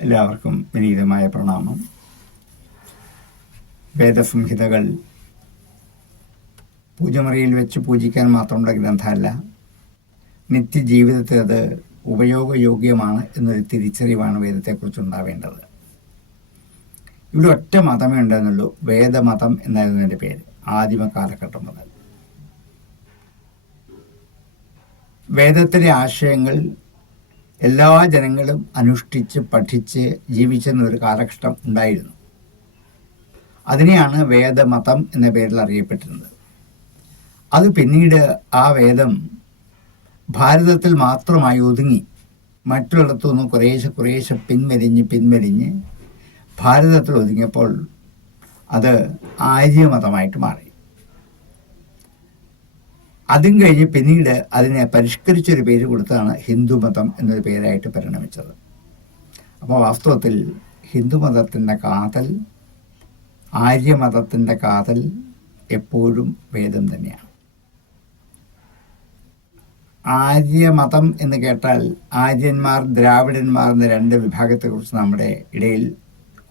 എല്ലാവർക്കും വിനീതമായ പ്രണാമം. വേദസംഹിതകൾ പൂജമുറിയിൽ വെച്ച് പൂജിക്കാൻ മാത്രമുള്ള ഗ്രന്ഥമല്ല നിത്യജീവിതത്തിൽ അത് ഉപയോഗയോഗ്യമാണ് എന്നൊരു തിരിച്ചറിവാണ് വേദത്തെക്കുറിച്ച് ഉണ്ടാവേണ്ടത് ഇവിടെ ഒറ്റ മതമേ ഉണ്ടായിരുന്നുള്ളൂ വേദമതം എന്നായിരുന്നു എന്റെ പേര്. ആദിമ കാലഘട്ടം മുതൽ. വേദത്തിലെ ആശയങ്ങൾ എല്ലാ ജനങ്ങളും അനുഷ്ഠിച്ച് പഠിച്ച് ജീവിച്ചെന്ന ഒരു കാലഘട്ടം ഉണ്ടായിരുന്നു. അതിനെയാണ് വേദമതം എന്ന പേരിൽ അറിയപ്പെട്ടിരുന്നത്. അത് പിന്നീട് ആ വേദം ഭാരതത്തിൽ മാത്രമായി ഒതുങ്ങി. മറ്റുള്ളിടത്തുനിന്നും കുറേശ്ശെ കുറേശ്ശെ പിൻവലിഞ്ഞ് പിൻവലിഞ്ഞ് ഭാരതത്തിൽ ഒതുങ്ങിയപ്പോൾ അത് ആര്യമതമായിട്ട് മാറി. അതും കഴിഞ്ഞ് പിന്നീട് അതിനെ പരിഷ്കരിച്ചൊരു പേര് കൊടുത്താണ് ഹിന്ദുമതം എന്നൊരു പേരായിട്ട് പരിണമിച്ചത്. അപ്പോൾ വാസ്തവത്തിൽ ഹിന്ദുമതത്തിന്റെ കാതൽ ആര്യമതത്തിന്റെ കാതൽ എപ്പോഴും വേദം തന്നെയാണ്. ആര്യമതം എന്ന് കേട്ടാൽ ആര്യന്മാർ ദ്രാവിഡന്മാർ എന്ന രണ്ട് വിഭാഗത്തെക്കുറിച്ച് നമ്മുടെ ഇടയിൽ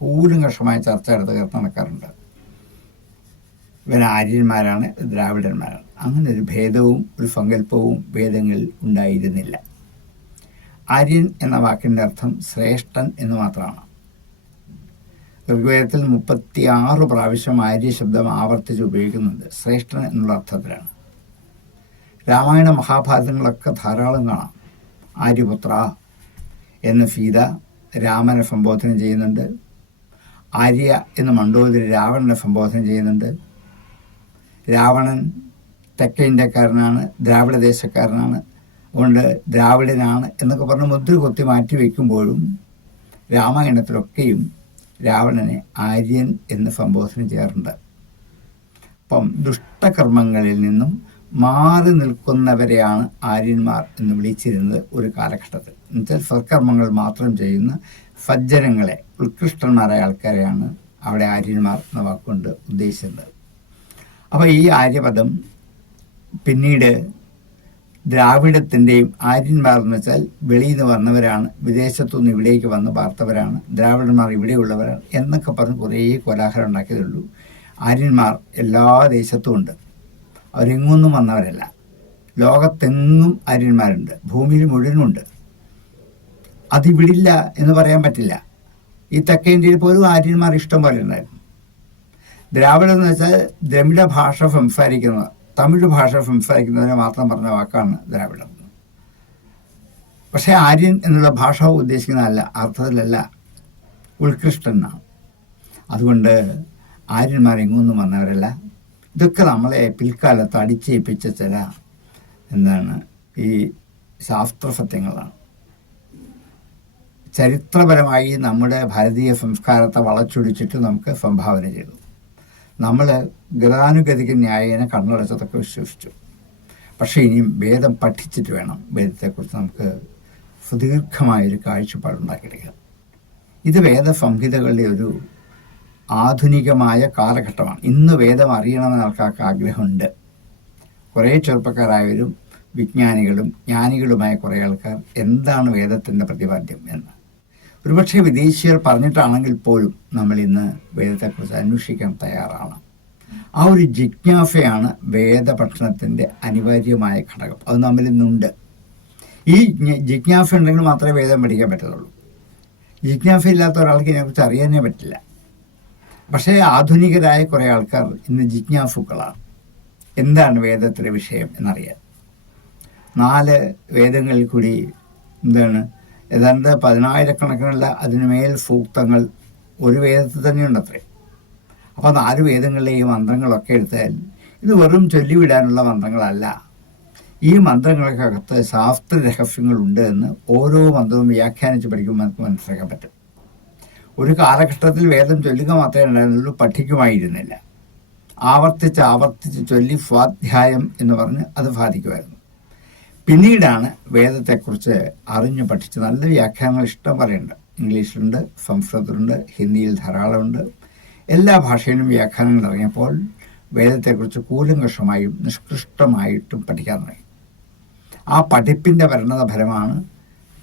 കൂലുങ്കഷമായ ചർച്ച എടുത്ത് നടക്കാറുണ്ട്. ഇവർ ആര്യന്മാരാണ് ദ്രാവിഡന്മാരാണ്. അങ്ങനെ ഒരു ഭേദവും ഒരു സങ്കല്പവും ഭേദങ്ങളിൽ ഉണ്ടായിരുന്നില്ല. ആര്യൻ എന്ന വാക്കിന്റെ അർത്ഥം ശ്രേഷ്ഠൻ എന്ന് മാത്രമാണ്. ഋഗ്വേദത്തിൽ മുപ്പത്തി ആറ് പ്രാവശ്യം ആര്യ ശബ്ദം ആവർത്തിച്ച് ഉപയോഗിക്കുന്നുണ്ട്. ശ്രേഷ്ഠൻ എന്നുള്ള അർത്ഥത്തിലാണ്. രാമായണ മഹാഭാരതങ്ങളൊക്കെ ധാരാളം കാണാം. ആര്യപുത്ര എന്ന് സീത രാമനെ സംബോധന ചെയ്യുന്നുണ്ട്. ആര്യ എന്ന് മണ്ഡോദരി രാവണനെ സംബോധന ചെയ്യുന്നുണ്ട്. രാവണൻ തെക്കേ ഇന്ത്യക്കാരനാണ് ദ്രാവിഡ ദേശക്കാരനാണ്. അതുകൊണ്ട് ദ്രാവിഡനാണ് എന്നൊക്കെ പറഞ്ഞ് മുദ്ര കൊത്തി മാറ്റി വയ്ക്കുമ്പോഴും രാമായണത്തിലൊക്കെയും രാവണനെ ആര്യൻ എന്ന് സംബോധന ചെയ്യാറുണ്ട്. അപ്പം ദുഷ്ടകർമ്മങ്ങളിൽ നിന്നും മാറി നിൽക്കുന്നവരെയാണ് ആര്യന്മാർ എന്ന് വിളിച്ചിരുന്നത് ഒരു കാലഘട്ടത്തിൽ. എന്നുവെച്ചാൽ സത്കർമ്മങ്ങൾ മാത്രം ചെയ്യുന്ന സജ്ജനങ്ങളെ ഉത്കൃഷ്ടന്മാരായ ആൾക്കാരെയാണ് അവിടെ ആര്യന്മാർ എന്ന വാക്കുകൊണ്ട് ഉദ്ദേശിച്ചത് അപ്പോൾ ഈ ആര്യപദം പിന്നീട് ദ്രാവിഡത്തിന്റെയും ആര്യന്മാർ എന്ന് വെച്ചാൽ വെളിയിൽ നിന്ന് വന്നവരാണ് വിദേശത്തുനിന്ന് ഇവിടേക്ക് വന്ന് പാർത്തവരാണ് ദ്രാവിഡന്മാർ ഇവിടെയുള്ളവരാണ് എന്നൊക്കെ പറഞ്ഞ് കുറേ കോലാഹലം ഉണ്ടാക്കിയതുള്ളൂ ആര്യന്മാർ എല്ലാ ദേശത്തും ഉണ്ട്. അവരെങ്ങൊന്നും വന്നവരല്ല. ലോകത്തെങ്ങും ആര്യന്മാരുണ്ട്. ഭൂമിയിൽ മുഴുവനുണ്ട് അതിവിടില്ല എന്ന് പറയാൻ പറ്റില്ല. ഈ തെക്കേ ഇന്ത്യയിൽ പോലും ആര്യന്മാർ ഇഷ്ടം പോലെ ഉണ്ടായിരുന്നു. ദ്രാവിഡം എന്ന് വെച്ചാൽ ദ്രമിഡ ഭാഷ സംസാരിക്കുന്ന തമിഴ് ഭാഷ സംസാരിക്കുന്നതിനെ മാത്രം പറഞ്ഞ വാക്കാണ് ദ്രാവിഡം. പക്ഷേ ആര്യൻ എന്നുള്ള ഭാഷ ഉദ്ദേശിക്കുന്നതല്ല അർത്ഥത്തിലല്ല ഉത്കൃഷ്ടനാണ്. അതുകൊണ്ട് ആര്യന്മാർ എങ്ങൊന്നും വന്നവരല്ല. ഇതൊക്കെ നമ്മളെ പിൽക്കാലത്ത് അടിച്ചേൽപ്പിച്ച ചില എന്താണ് ഈ ശാസ്ത്ര സത്യങ്ങളാണ് ചരിത്രപരമായി നമ്മുടെ ഭാരതീയ സംസ്കാരത്തെ വളച്ചൊടിച്ചിട്ട് നമുക്ക് സംഭാവന ചെയ്തു. നമ്മൾ ഗതാനുഗതിക്ക് ന്യായേന കണ്ണടച്ചതൊക്കെ വിശ്വസിച്ചു. പക്ഷേ ഇനിയും വേദം പഠിച്ചിട്ട് വേണം വേദത്തെക്കുറിച്ച് നമുക്ക് സുദീർഘമായൊരു കാഴ്ചപ്പാടുണ്ടാക്കിയെടുക്കുക ഇത് വേദസംഹിതകളുടെ ഒരു ആധുനികമായ കാലഘട്ടമാണ്. ഇന്ന് വേദം അറിയണമെന്ന് ആൾക്കാർക്ക് ആഗ്രഹമുണ്ട്. കുറേ ചെറുപ്പക്കാരായവരും വിജ്ഞാനികളും ജ്ഞാനികളുമായ കുറേ ആൾക്കാർ എന്താണ് വേദത്തിന്റെ പ്രതിപാദ്യം എന്ന്. ഒരുപക്ഷെ വിദേശീയർ പറഞ്ഞിട്ടാണെങ്കിൽ പോലും നമ്മൾ ഇന്ന് വേദത്തെക്കുറിച്ച് അന്വേഷിക്കാൻ തയ്യാറാണ്. ആ ഒരു ജിജ്ഞാസയാണ് വേദപഠനത്തിന്റെ അനിവാര്യമായ ഘടകം. അത് നമ്മളിൽ നിന്നുണ്ട്. ഈ ജിജ്ഞാസ ഉണ്ടെങ്കിൽ മാത്രമേ വേദം പഠിക്കാൻ പറ്റത്തുള്ളൂ. ജിജ്ഞാസ ഇല്ലാത്ത ഒരാൾക്ക് ഇതിനെക്കുറിച്ച് അറിയാനേ പറ്റില്ല. പക്ഷേ ആധുനികരായ കുറേ ആൾക്കാർ ഇന്ന് ജിജ്ഞാസുക്കളാണ്. എന്താണ് വേദത്തിലെ വിഷയം എന്നറിയാൻ. നാല് വേദങ്ങളിൽ കൂടി എന്താണ്? ഏതാണ്ട് പതിനായിരക്കണക്കിനുള്ള അതിനുമേൽ സൂക്തങ്ങൾ ഒരു വേദത്തിൽ തന്നെയുണ്ടത്രേ. അപ്പോൾ നാല് വേദങ്ങളിലെയും മന്ത്രങ്ങളൊക്കെ എടുത്താൽ ഇത് വെറും ചൊല്ലിവിടാനുള്ള മന്ത്രങ്ങളല്ല. ഈ മന്ത്രങ്ങൾക്കകത്ത് ശാസ്ത്ര രഹസ്യങ്ങളുണ്ട് എന്ന് ഓരോ മന്ത്രവും വ്യാഖ്യാനിച്ച് പഠിക്കുമ്പോൾ നമുക്ക് മനസ്സിലാക്കാൻ പറ്റും. ഒരു കാലഘട്ടത്തിൽ വേദം ചൊല്ലുക മാത്രമേ ഉണ്ടായിരുന്നുള്ളൂ പഠിക്കുമായിരുന്നില്ല. ആവർത്തിച്ച് ആവർത്തിച്ച് ചൊല്ലി സ്വാധ്യായം എന്ന് പറഞ്ഞ് അത് സാധിക്കുമായിരുന്നു പിന്നീടാണ് വേദത്തെക്കുറിച്ച് അറിഞ്ഞു പഠിച്ച് നല്ല വ്യാഖ്യാനങ്ങൾ ഇഷ്ടം പറയുന്നുണ്ട് ഇംഗ്ലീഷിലുണ്ട് സംസ്കൃതത്തിലുണ്ട് ഹിന്ദിയിൽ ധാരാളമുണ്ട്. എല്ലാ ഭാഷയിലും വ്യാഖ്യാനങ്ങൾ ഇറങ്ങിയപ്പോൾ വേദത്തെക്കുറിച്ച് കൂലങ്കഷമായും നിഷ്കൃഷ്ടമായിട്ടും പഠിക്കാൻ തുടങ്ങി. ആ പഠിപ്പിന്റെ പരിണത ഫലമാണ്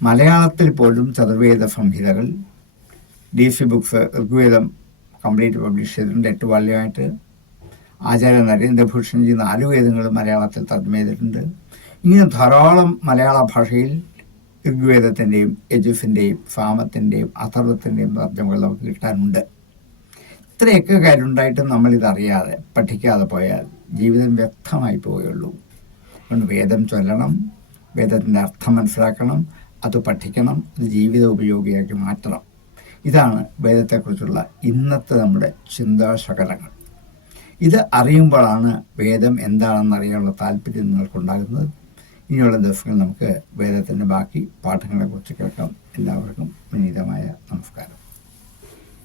മലയാളത്തിൽ പോലും ചതുർവേദ സംഹിതകൾ. D C Books Rigvedam complete publish ചെയ്തിട്ടുണ്ട് എട്ട് വാല്യമായിട്ട് ആചാര്യ നരേന്ദ്രഭൂഷൺജി നാല് വേദങ്ങളും മലയാളത്തിൽ തർജമ ചെയ്തിട്ടുണ്ട്. ഇങ്ങനെ ധാരാളം മലയാള ഭാഷയിൽ ഋഗ്വേദത്തിന്റെയും യജുസിന്റെയും സാമത്തിന്റെയും അഥർവത്തിന്റെയും തർജമകൾ നമുക്ക് കിട്ടാനുണ്ട്. ഇത്രയൊക്കെ കാര്യമുണ്ടായിട്ടും നമ്മളിതറിയാതെ പഠിക്കാതെ പോയാൽ ജീവിതം വ്യക്തമായി പോവുകയുള്ളൂ. അതുകൊണ്ട് വേദം ചൊല്ലണം വേദത്തിന്റെ അർത്ഥം മനസ്സിലാക്കണം അത് പഠിക്കണം അത് ജീവിത ഉപയോഗിയാക്കി മാറ്റണം. ഇതാണ് വേദത്തെക്കുറിച്ചുള്ള ഇന്നത്തെ നമ്മുടെ ചിന്താശകലങ്ങൾ. ഇത് അറിയുമ്പോഴാണ് വേദം എന്താണെന്ന് അറിയാനുള്ള താല്പര്യം നിങ്ങൾക്കുണ്ടാകുന്നത്. ഇനിയുള്ള ദിവസങ്ങളിൽ നമുക്ക് വേദത്തിന്റെ ബാക്കി പാഠങ്ങളെക്കുറിച്ച് കേൾക്കാം. എല്ലാവർക്കും വിനീതമായ നമസ്കാരം.